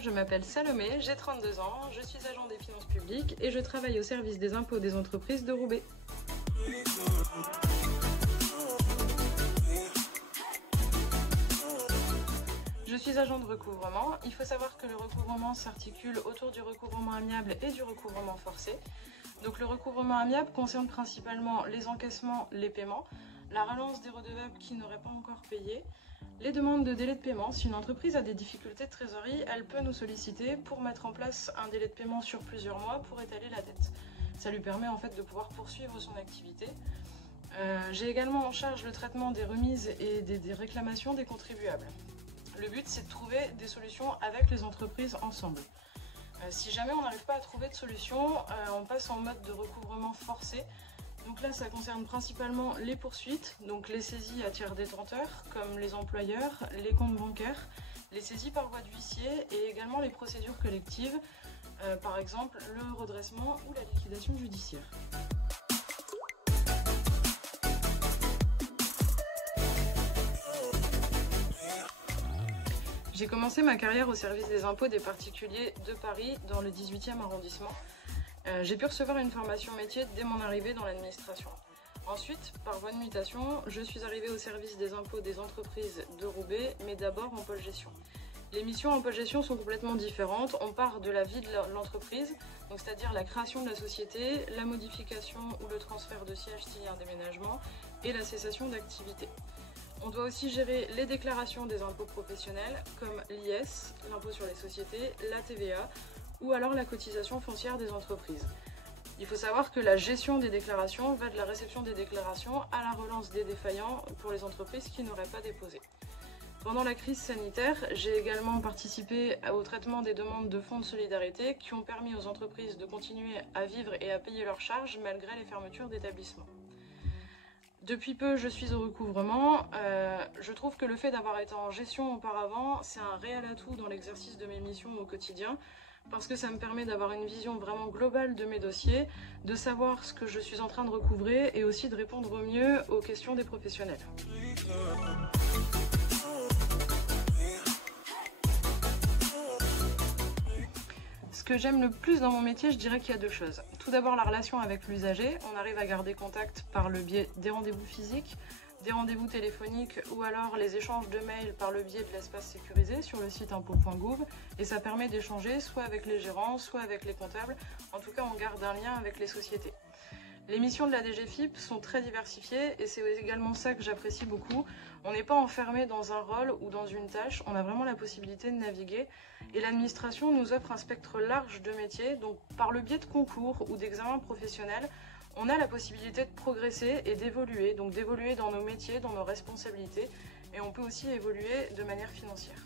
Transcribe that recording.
bonjour, je m'appelle Salomé, j'ai 32 ans, je suis agent des finances publiques et je travaille au service des impôts des entreprises de Roubaix. Je suis agent de recouvrement. Il faut savoir que le recouvrement s'articule autour du recouvrement amiable et du recouvrement forcé. Donc le recouvrement amiable concerne principalement les encaissements, les paiements, la relance des redevables qui n'auraient pas encore payé, les demandes de délai de paiement. Si une entreprise a des difficultés de trésorerie, elle peut nous solliciter pour mettre en place un délai de paiement sur plusieurs mois pour étaler la dette. Ça lui permet en fait de pouvoir poursuivre son activité. J'ai également en charge le traitement des remises et des réclamations des contribuables. Le but, c'est de trouver des solutions avec les entreprises ensemble. Si jamais on n'arrive pas à trouver de solution, on passe en mode de recouvrement forcé. Donc là, ça concerne principalement les poursuites, donc les saisies à tiers détenteurs, comme les employeurs, les comptes bancaires, les saisies par voie d'huissier et également les procédures collectives, par exemple le redressement ou la liquidation judiciaire. J'ai commencé ma carrière au service des impôts des particuliers de Paris, dans le 18e arrondissement. J'ai pu recevoir une formation métier dès mon arrivée dans l'administration. Ensuite, par voie de mutation, je suis arrivée au service des impôts des entreprises de Roubaix, mais d'abord en pôle gestion. Les missions en pôle gestion sont complètement différentes. On part de la vie de l'entreprise, c'est-à-dire la création de la société, la modification ou le transfert de siège s'il y a un déménagement, et la cessation d'activité. On doit aussi gérer les déclarations des impôts professionnels comme l'IS, l'impôt sur les sociétés, la TVA ou alors la cotisation foncière des entreprises. Il faut savoir que la gestion des déclarations va de la réception des déclarations à la relance des défaillants pour les entreprises qui n'auraient pas déposé. Pendant la crise sanitaire, j'ai également participé au traitement des demandes de fonds de solidarité qui ont permis aux entreprises de continuer à vivre et à payer leurs charges malgré les fermetures d'établissements. Depuis peu, je suis au recouvrement. Je trouve que le fait d'avoir été en gestion auparavant, c'est un réel atout dans l'exercice de mes missions au quotidien, parce que ça me permet d'avoir une vision vraiment globale de mes dossiers, de savoir ce que je suis en train de recouvrer et aussi de répondre au mieux aux questions des professionnels. Ce que j'aime le plus dans mon métier, je dirais qu'il y a deux choses. Tout d'abord, la relation avec l'usager. On arrive à garder contact par le biais des rendez-vous physiques, des rendez-vous téléphoniques ou alors les échanges de mails par le biais de l'espace sécurisé sur le site impôts.gouv, et ça permet d'échanger soit avec les gérants, soit avec les comptables. En tout cas, on garde un lien avec les sociétés. Les missions de la DGFiP sont très diversifiées et c'est également ça que j'apprécie beaucoup. On n'est pas enfermé dans un rôle ou dans une tâche, on a vraiment la possibilité de naviguer et l'administration nous offre un spectre large de métiers, donc par le biais de concours ou d'examens professionnels, on a la possibilité de progresser et d'évoluer, donc d'évoluer dans nos métiers, dans nos responsabilités, et on peut aussi évoluer de manière financière.